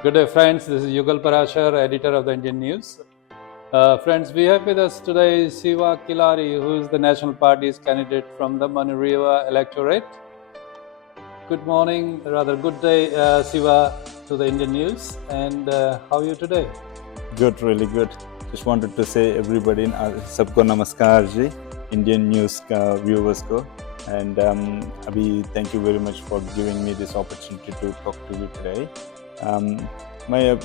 Good day, friends. This is Yugal Parashar, editor of the Indian News. Friends, we have with us today SIVA KILARY, who is the National Party's candidate from the MANUREWA electorate. Good morning, rather good day, SIVA, to the Indian News. And how are you today? Good, really good. Just wanted to say everybody, सबको नमस्कार जी, Indian News का viewers को, and अभी thank you very much for giving me this opportunity to talk to you today. मैं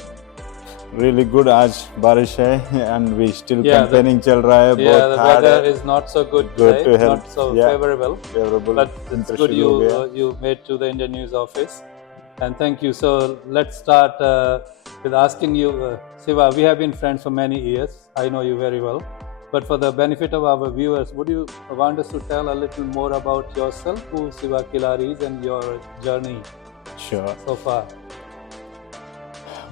really good, आज बारिश है and we still campaigning चल रहा है, yeah, the weather is not so good today, to help, not so yeah, favorable, but it's good you made to the Indian News office, and thank you. So let's start with asking you, SIVA, we have been friends for many years. I know you very well, but for the benefit of our viewers, would you want us to tell a little more about yourself, who SIVA KILARY is, and your journey so far?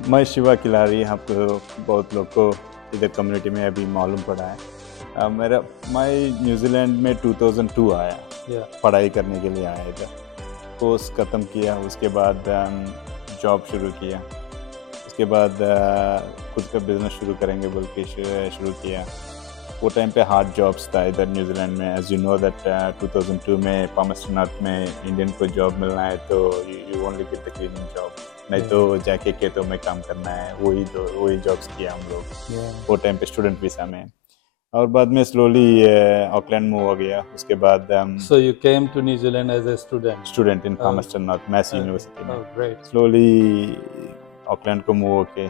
मैं शिवा किलारी, आपको बहुत लोग को इधर community में अभी मालूम पड़ा है। मैं न्यूजीलैंड में 2002 आया, पढ़ाई करने के लिए आया इधर, कोर्स ख़त्म किया, उसके बाद जॉब शुरू किया, उसके बाद खुद का बिजनेस शुरू करेंगे बोल के शुरू किया। वो टाइम पे हार्ड जॉब्स था इधर न्यूजीलैंड में, एज यू नो दैट 2002 में पामस्टरनॉट में इंडियन को जॉब मिलना है तो you only get the cleaning job, नहीं तो जाके खेतों में काम करना है। वही जॉब्स किया हम लोग वो टाइम पे स्टूडेंट वीसा में, और बाद में स्लोली ऑकलैंड मूव हो गया। उसके बाद So you came to New Zealand as a student in Palmerston North Massey university में। great. स्लोली ऑकलैंड को मूव होके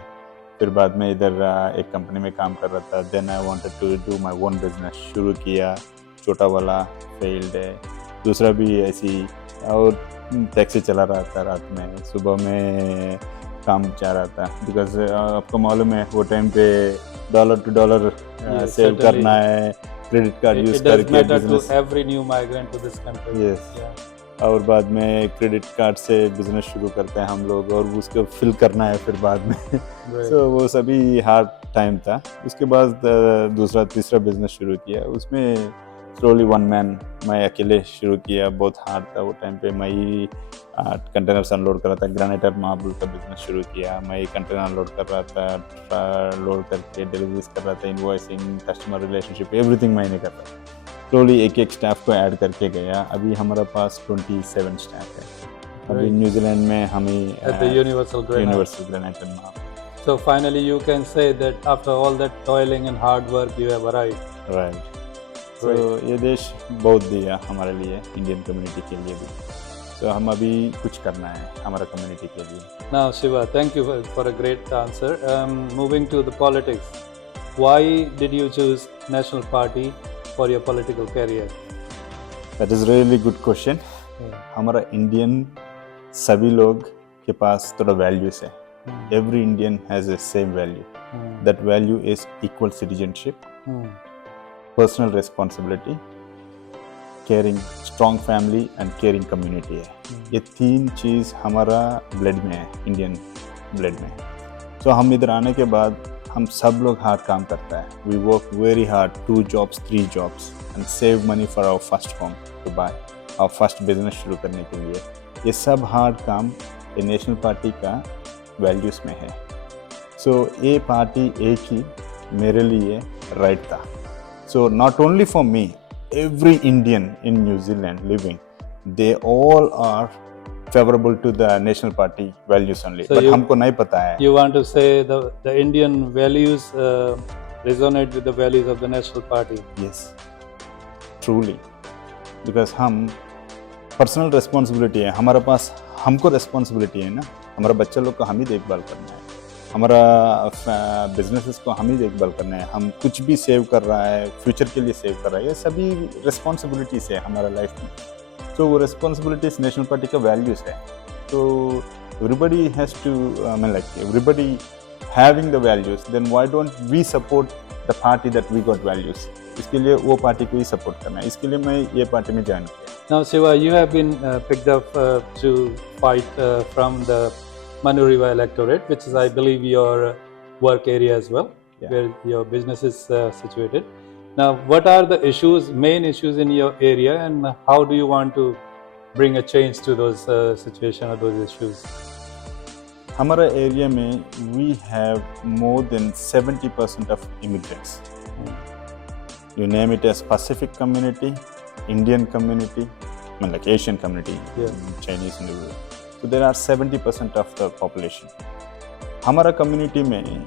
फिर बाद में इधर एक कंपनी में काम कर रहा था। Then I wanted to do my own business, शुरू किया, छोटा वाला फेल्ड है, दूसरा भी ऐसी, और टैक्सी चला रहा था रात में, सुबह में काम जा रहा था, बिकॉज आपको मालूम है वो टाइम पे डॉलर टू डॉलर सेव करना है, क्रेडिट कार्ड यूज करके business, every new migrant to this country, yes, और बाद में क्रेडिट कार्ड से बिजनेस शुरू करते हैं हम लोग, और उसको फिल करना है फिर बाद में so, वो सभी हार्ड टाइम था। उसके बाद दूसरा तीसरा बिजनेस शुरू किया, उसमें स्लोली वन मैन मैं अकेले शुरू किया, बहुत हार्ड था वो टाइम पे। मैं ही कंटेनर्स अनलोड कर रहा था, ग्रेनाइटर मार्बल का बिजनेस शुरू किया, मैं ही कंटेनर अनलोड कर रहा था, लोड करके डिलीवरीज कर रहा था, इनवॉइसिंग, कस्टमर रिलेशनशिप, एवरीथिंग मैंने कर रहा था। स्लोली एक स्टाफ को ऐड करके गया, अभी हमारा पास 27 स्टाफ है अभी न्यूजीलैंड में, हमें universal granite or marble. So finally you can say that after all that toiling and hard work you have arrived. Right. So ये देश बहुत दिया हमारे लिए, इंडियन कम्युनिटी के लिए भी, तो हम अभी कुछ करना है हमारा कम्युनिटी के लिए। Now Shiva, thank you for a great answer. Moving to the politics, why did you choose National Party for your political career? That is really good question. हमारा इंडियन सभी लोग के पास थोड़ा वैल्यूज है। Every Indian has a same value. That value is equal citizenship, personal responsibility, caring, strong family and caring community है। ये तीन चीज़ हमारा ब्लड में है, इंडियन ब्लड में। So हम इधर आने के बाद हम सब लोग हार्ड काम करता है, we work very hard, 2 jobs, 3 jobs and save money for our first home to buy, our first business शुरू करने के लिए। ये सब हार्ड काम ये नेशनल पार्टी का वैल्यूज़ में है। सो ये पार्टी एक ही मेरे लिए राइट था। So not only for me, every Indian in New Zealand living, they all are favorable to the national party values only, but हमको नहीं पता है। You want to say the Indian values resonate with the values of the national party? Yes, truly, because हम personal responsibility है हमारे पास, हमको responsibility है ना, हमारा बच्चा लोग को हम ही देखभाल करना है, हमारा बिजनेसेस को हम ही देखभाल करना है, हम कुछ भी सेव कर रहा है, फ्यूचर के लिए सेव कर रहा है, ये सभी रिस्पॉन्सिबिलिटीज़ है हमारा लाइफ में। तो वो रिस्पॉन्सिबिलिटीज नेशनल पार्टी का वैल्यूज़ है। तो एवरीबडी हैज़ टू, मैं like everybody having the values, then why don't we support the party that we got values. इसके लिए वो पार्टी को ही सपोर्ट करना है, इसके लिए मैं ये पार्टी में ज्वाइन किया। Now Shiva, you have been picked up to fight from the MANUREWA electorate, which is I believe your work area as well, where your business is situated. Now, what are the main issues in your area, and how do you want to bring a change to those situations or those issues? हमारा area में we have more than 70% of immigrants. You name it as Pacific community, Indian community, I mean like Asian community, Chinese and everything. So there are 70% of the population. हमारा community में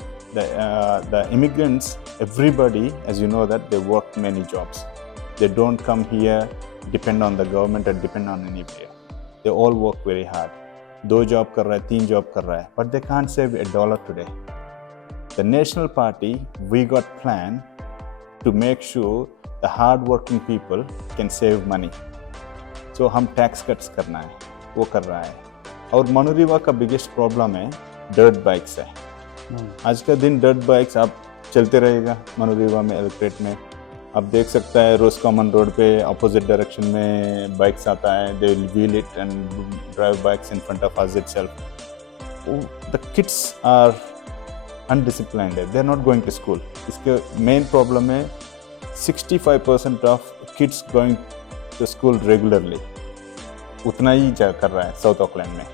the immigrants, everybody, as you know that they work many jobs. They don't come here, depend on the government or depend on anywhere. They all work very hard. 2 job कर रहा है, 3 job कर रहा है, but they can't save $1 today. The National Party, we got plan to make sure the hard-working people can save money. So हम tax cuts करना है, वो कर रहा है. और मनुरेवा का biggest problem है dirt bikes है. आज का दिन dirt bikes आप चलते रहेगा मनुरेवा में इलेक्ट्रेट में. आप देख सकता है रोज कॉमन रोड पे अपोजिट डायरेक्शन में बाइक्स आता है. They will wheel it and drive bikes in front of us itself. The kids are undisciplined, they are not going to school. इसके मेन प्रॉब्लम है 65% of kids going to school regularly. उतना ही कर रहा है south Auckland में.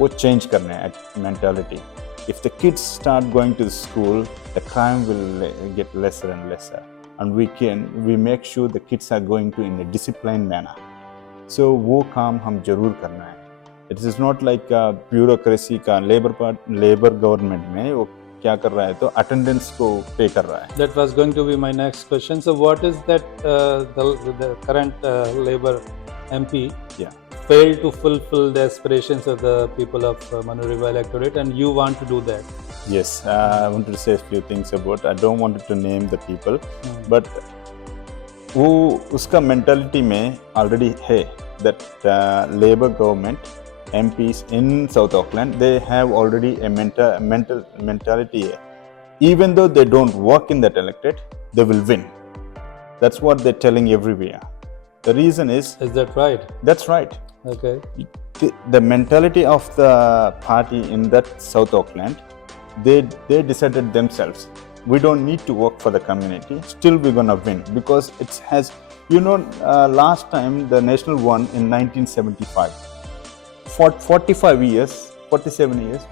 वो change करना है mentality. If the kids start going to the school, the crime will get lesser and lesser. And we make sure the kids are going to in a disciplined manner. So वो काम हम जरूर करना है. It is not like bureaucracy का labor government में वो क्या कर रहा है तो attendance को pay कर रहा है. That was going to be my next question. So what is that the current labor MP failed to fulfill the aspirations of the people of Manurewa electorate, and you want to do that? Yes, I wanted to say a few things about. I don't want to name the people, but वो उसका mentality में already है that Labour government MPs in South Auckland, they have already a mental mentality. Even though they don't work in that electorate, they will win. That's what they're telling everywhere. The reason is that right? That's right. Okay. The mentality of the party in that South Auckland, they decided themselves, we don't need to work for the community, still we're gonna win because it has, last time the national won in 1975. For 47 years,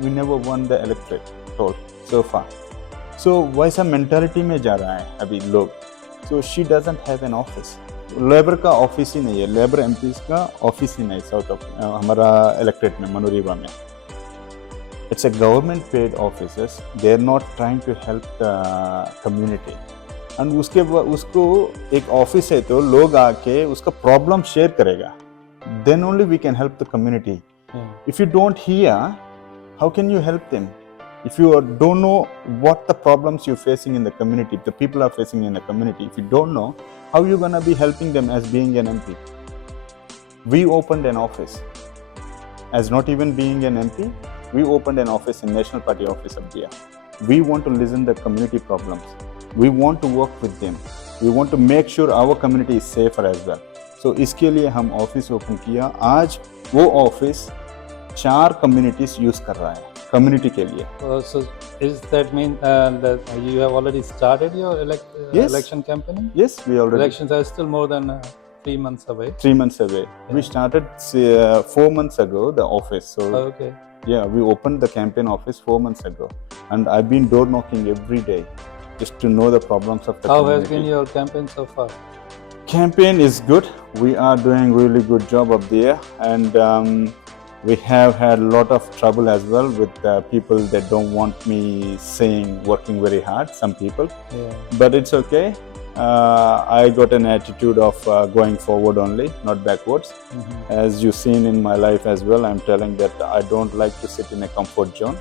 we never won the electorate toll so far. So वैसा mentality में जा रहा है अभी लोग. So she doesn't have an office. Labour का office ही नहीं है, लेबर एमपीज का ऑफिस ही नहीं साउथ हमारा इलेक्ट्रेट में मनुरेवा में. It's a government paid officers. They are not trying to help the community. And उसको एक ऑफिस है तो लोग आके उसका प्रॉब्लम शेयर करेगा. Then only we can help the community. If you don't hear, how can you help them? If you don't know what the problems you're facing in the community, the people are facing in the community, if you don't know, how are you going to be helping them as being an MP? We opened an office. As not even being an MP, we opened an office in National Party office up there. We want to listen to the community problems. We want to work with them. We want to make sure our community is safer as well. So इसके लिए हम office open किया. आज वो office 4 communities use कर रहा है community के लिए. So is that mean that you have already started your election campaign? Yes, we already. Elections are still more than 3 months away. 3 months away. Yeah. We started 4 months ago the office. So okay. Yeah, we opened the campaign office 4 months ago, and I've been door knocking every day just to know the problems of the community. How has been your campaign so far? Campaign is good. We are doing really good job up there, and we have had a lot of trouble as well with people that don't want me working very hard, some people. Yeah. But it's okay. I got an attitude of going forward only, not backwards. As you've seen in my life as well, I'm telling that I don't like to sit in a comfort zone.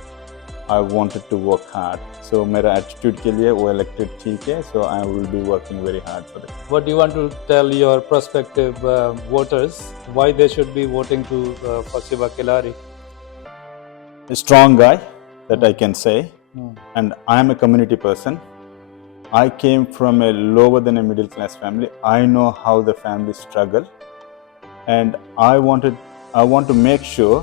I wanted to work hard. So मेरा attitude के लिए वो elected ठीक है. So I will be working very hard for it. What do you want to tell your prospective voters why they should be voting for SIVA KILARY? A strong guy, that I can say. And I am a community person. I came from a lower than a middle class family. I know how the family struggle, and I want to make sure.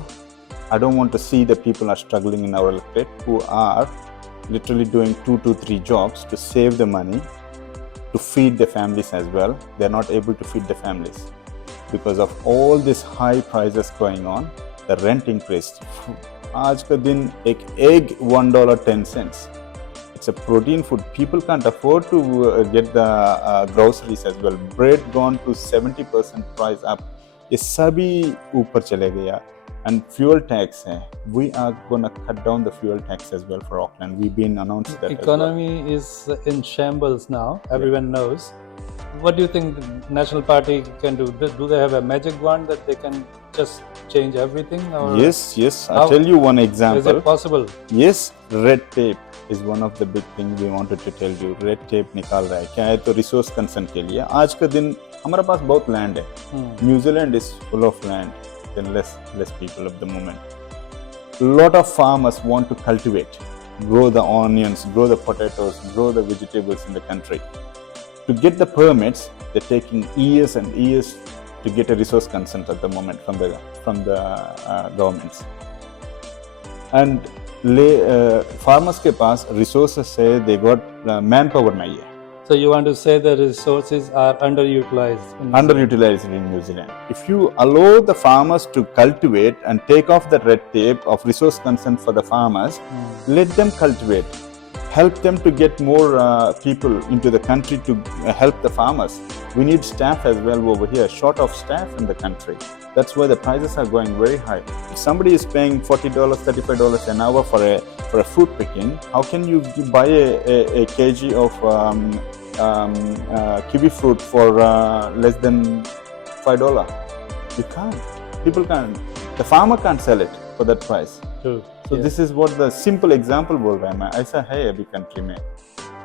I don't want to see the people are struggling in our electorate who are literally doing 2 to 3 jobs to save the money to feed the families as well. They're not able to feed the families because of all these high prices going on. The rent increase, आज का दिन एक egg $1.10. It's a protein food. People can't afford to get the groceries as well. Bread gone to 70% price up. ये सभी ऊपर चले गया. And fuel tax है. We are gonna cut down the fuel tax as well for Auckland. We've been announced that. Economy is in shambles now. Everyone knows. What do you think the National Party can do? Do they have a magic wand that they can just change everything? Or Yes. I'll tell you one example. Is it possible? Yes, red tape is one of the big things we wanted to tell you. Red tape निकाल रहा है. क्या है तो resource consent के लिए. आज का दिन हमारे पास बहुत land है. New Zealand is full of land. Then less people at the moment. Lot of farmers want to cultivate, grow the onions, grow the potatoes, grow the vegetables in the country. To get the permits, they're taking years and years to get a resource consent at the moment from the governments. And farmers के पास resources है, they got manpower नहीं है. So you want to say the resources are underutilized in New Zealand. If you allow the farmers to cultivate and take off the red tape of resource consent for the farmers, let them cultivate. Help them to get more people into the country to help the farmers. We need staff as well over here, short of staff in the country. That's why the prices are going very high. If somebody is paying $40, $35 an hour for a fruit picking, how can you buy a kg of kiwi fruit for less than $5? You can't. People can't. The farmer can't sell it for that price. True. So this is what the simple example बोल रहा है मैं. ऐसा है अभी country में.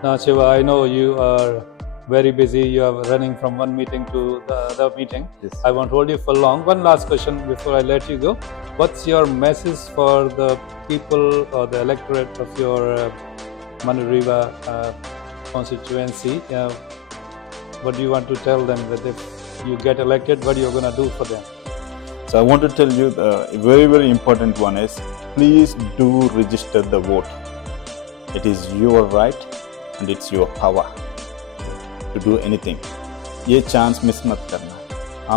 Now Shiva, I know you are very busy. You are running from one meeting to the other meeting. Yes. I won't hold you for long. One last question before I let you go. What's your message for the people or the electorate of your MANUREWA constituency? What do you want to tell them that if you get elected, what you're going to do for them? So I want to tell you the very, very important one is please do register the vote. It is your right and it's your power to do anything. ये chance miss मत करना.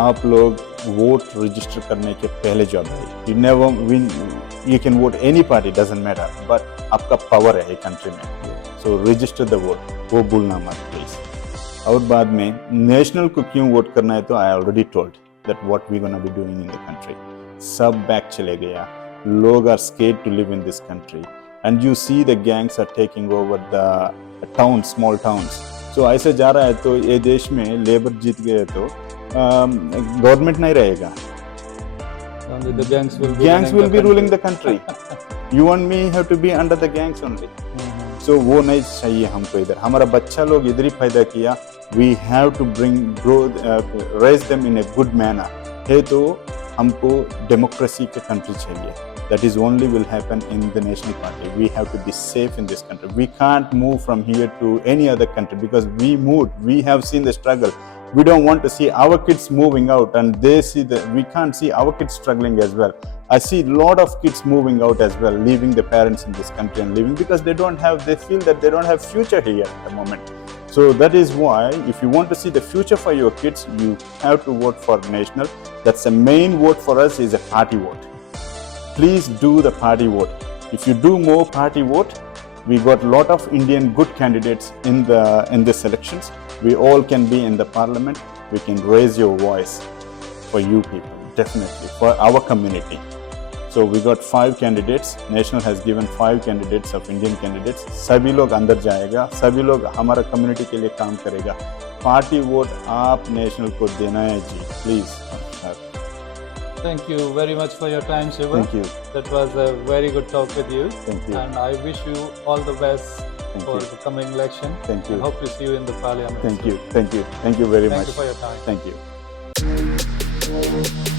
आप लोग vote register करने के पहले job है. You never win. You can vote any party, doesn't matter. But आपका पावर है कंट्री में. So register the vote. वो भूलना मत please. और बाद में नेशनल को क्यों वोट करना है तो I already told that what we're going to be doing in the country. सब बैक चले गया. लोग are scared to live in this country. And you see the gangs are taking over the towns, small towns. So ऐसे जा रहा है तो ये देश में लेबर जीत गए तो गवर्नमेंट नहीं रहेगा. Only the gangs will be ruling the country. You and me have to be under the gangs only. So वो नहीं चाहिए हमको इधर. हमारा बच्चा लोग इधर ही पैदा किया. We have to raise them in a good manner. है तो हमको डेमोक्रेसी का कंट्री चाहिए. That is only will happen in the national party. We have to be safe in this country. We can't move from here to any other country because we moved. We have seen the struggle. We don't want to see our kids moving out and they see that we can't see our kids struggling as well. I see a lot of kids moving out as well, leaving the parents in this country and leaving because they feel that they don't have future here at the moment. So that is why if you want to see the future for your kids, you have to vote for national. That's the main vote for us is a party vote. Please do the party vote. If you do more party vote, we got a lot of Indian good candidates in the elections. We all can be in the parliament. We can raise your voice for you people, definitely, for our community. So we got 5 candidates. National has given 5 candidates of Indian candidates. सभी लोग अंदर जाएगा. सभी लोग हमारा community के लिए काम करेगा. Party vote आप national को देना है जी, please. Thank you very much for your time, Shiva. Thank you. That was a very good talk with you. Thank you. And I wish you all the best for the coming election. Thank you. I hope to see you in the parliament. Thank you. Thank you. Thank you very much. Thank you for your time. Thank you.